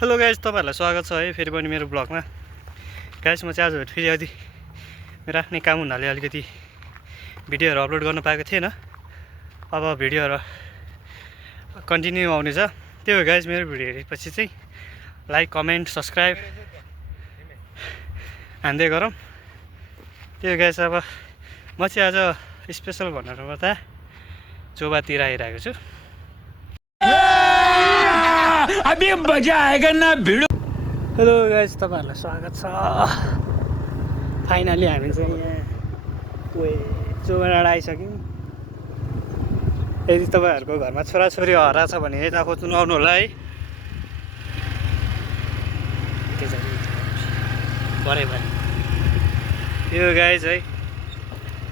Hello guys, तपाईँहरूलाई स्वागत छ है फेरि पनि मेरो ब्लगमा। गाइज म चाहिँ आज फेरि मेरो आफ्नै काम हुनाले अलिकति भिडियोहरू अपलोड गर्न पाएको थिएन। अब भिडियोहरू कन्टिन्यू आउने छ। त्यो हो गाइज, मेरो भिडियो हेरेपछि चाहिँ लाइक कमेन्ट सब्सक्राइब हान्दै गरौँ। त्यो गाइज, अब म चाहिँ आज स्पेसल भनेर पर्दा चोबातिर आइरहेको छु। अभी मजा आएगा ना भिडियो। हेलो गाइज, तपाईँहरूलाई स्वागत छ। फाइनली हामी चाहिँ यहाँ चोबा डाँडा आइसक्यौँ। यदि तपाईँहरूको घरमा छोराछोरी हराएको छ भने यता खोज्नु आउनु होला है। भरे यो गाइज है,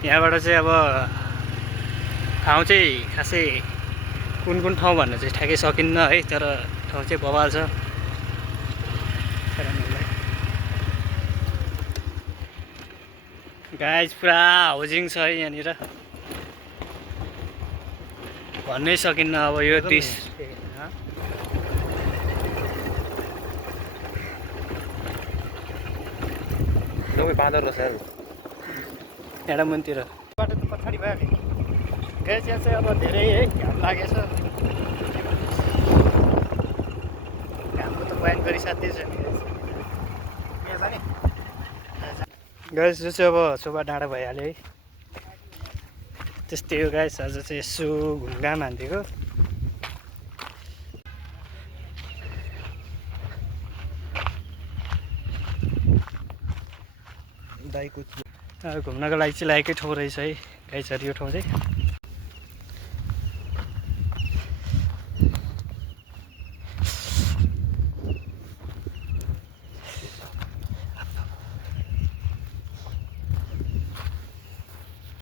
यहाँबाट चाहिँ अब ठाउँ चाहिँ खासै कुन ठाउँ भन्नु चाहिँ ठ्याक्कै सकिन्न है, तर ठाउँ चाहिँ बवाल छ। गाइज पुरा हाउजिङ छ है यहाँनिर, भन्नै सकिन्न। अब यो डिस बाँदर रहेछ एउटा मुनतिर बाटो त पछाडि भइहाल्यो। गाइज यहाँ चाहिँ अब धेरै है घाम लागेछ। घामको त बयान गरिसाध्यै छ नि गाइज। जो चाहिँ अब चोबा डाँडा भइहाल्यो है, त्यस्तै हो गाइज। आज चाहिँ यसो घुमघाम हानिदिएको। घुम्नको लागि चाहिँ लायकै ठाउँ रहेछ है गाइजहरू यो ठाउँ चाहिँ।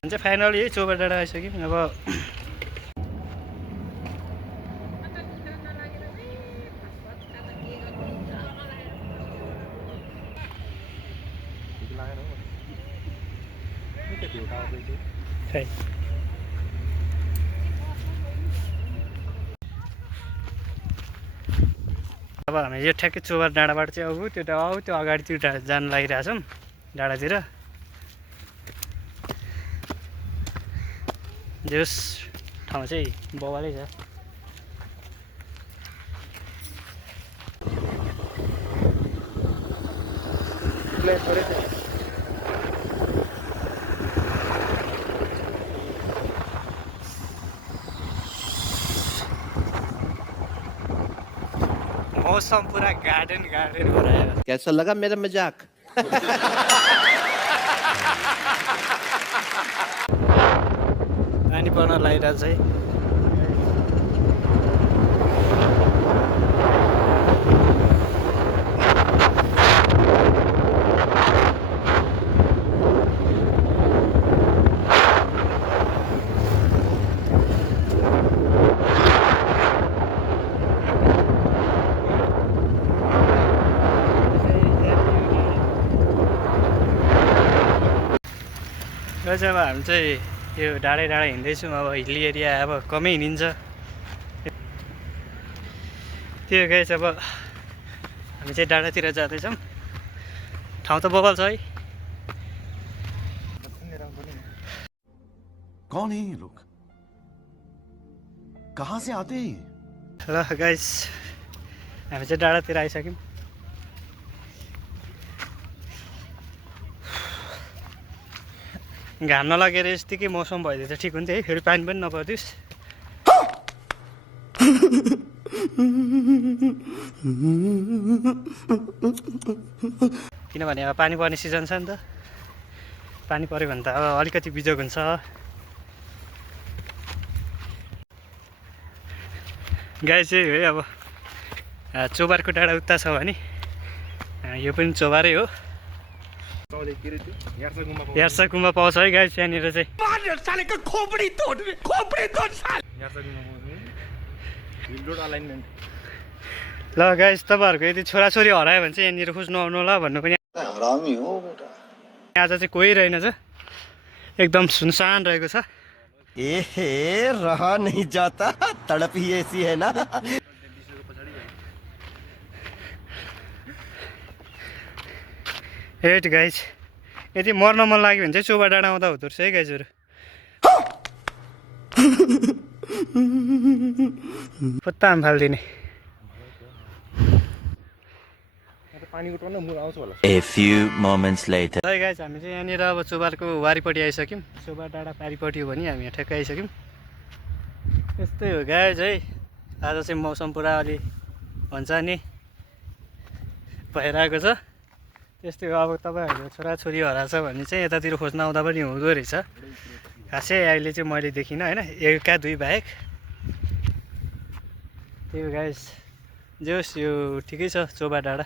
चाहिँ फाइनली है चोबा डाँडा आइसक्यौँ। अब हामी यो ठ्याक्कै चोबा डाँडाबाट चाहिँ अब त्यो अगाडितिर जानु लागिरहेछौँ डाँडातिर। जस ठाउँ चाहिँ बवालै छ। मौसम पूरा गार्डन हो रहा है। कैसा लगा मेरा मजाक? पानी पर्न लागिरहेको छ है। र चाहिँ अब हामी चाहिँ यो डाँडै हिँड्दैछौँ। अब हिल्ली एरिया अब कमै हिँडिन्छ। त्यो गाइस, अब हामी चाहिँ डाँडातिर जाँदैछौँ। ठाउँ त बवाल छ है। कौन है ये लोग? कहाँ से आते हैं? ल गाइस, हामी चाहिँ डाँडातिर आइसक्यौँ। घाम नलागेर यतिकै मौसम भइदियो त ठिक हुन्थ्यो है, फेरि पानी पनि नपरिदियोस्। किनभने अब पानी पर्ने सिजन छ नि त। पानी पऱ्यो भने त अब अलिकति बिजोग हुन्छ। गाई चाहिँ है, अब चोबारको डाँडा उता छ भने यो पनि चोबारै हो। यार्सा गुम्बा पाउँछ है गाइस यहाँनिर चाहिँ। ल गाइस, तपाईँहरूको यदि छोराछोरी हरायो भने चाहिँ यहाँनिर खोज्नु आउनु होला भन्नु पनि। आज चाहिँ कोही रहेन छ, एकदम सुनसान रहेको छ। ए रहा नहीं जाता, तड़प ही ऐसी है ना। हेट गाइज यदि मर्न मन लाग्यो भने चाहिँ चोबा डाँडा आउँदा हुँदो रहेछ है गाइजहरू पत्ता आम फालिदिने पानीको टन्न मुर आउँछ होला A few moments later. है गाइज हामी चाहिँ यहाँनिर अब चोबारको वारिपट्टि आइसक्यौँ चोबा डाँडा पारिपट्टि हो भने हामी यहाँ ठ्याक्कै आइसक्यौँ यस्तै हो गाइज है आज चाहिँ मौसम पुरा अलि भन्छ नि भएर आएको छ त्यस्तै हो अब तपाईँहरूको छोराछोरी हराएको छ भने चाहिँ यतातिर खोज्न आउँदा पनि हुँदो रहेछ खासै अहिले चाहिँ मैले देखिनँ होइन एका दुई बाहेक त्यही हो गाइज जे होस् यो ठिकै छ चोबा डाँडा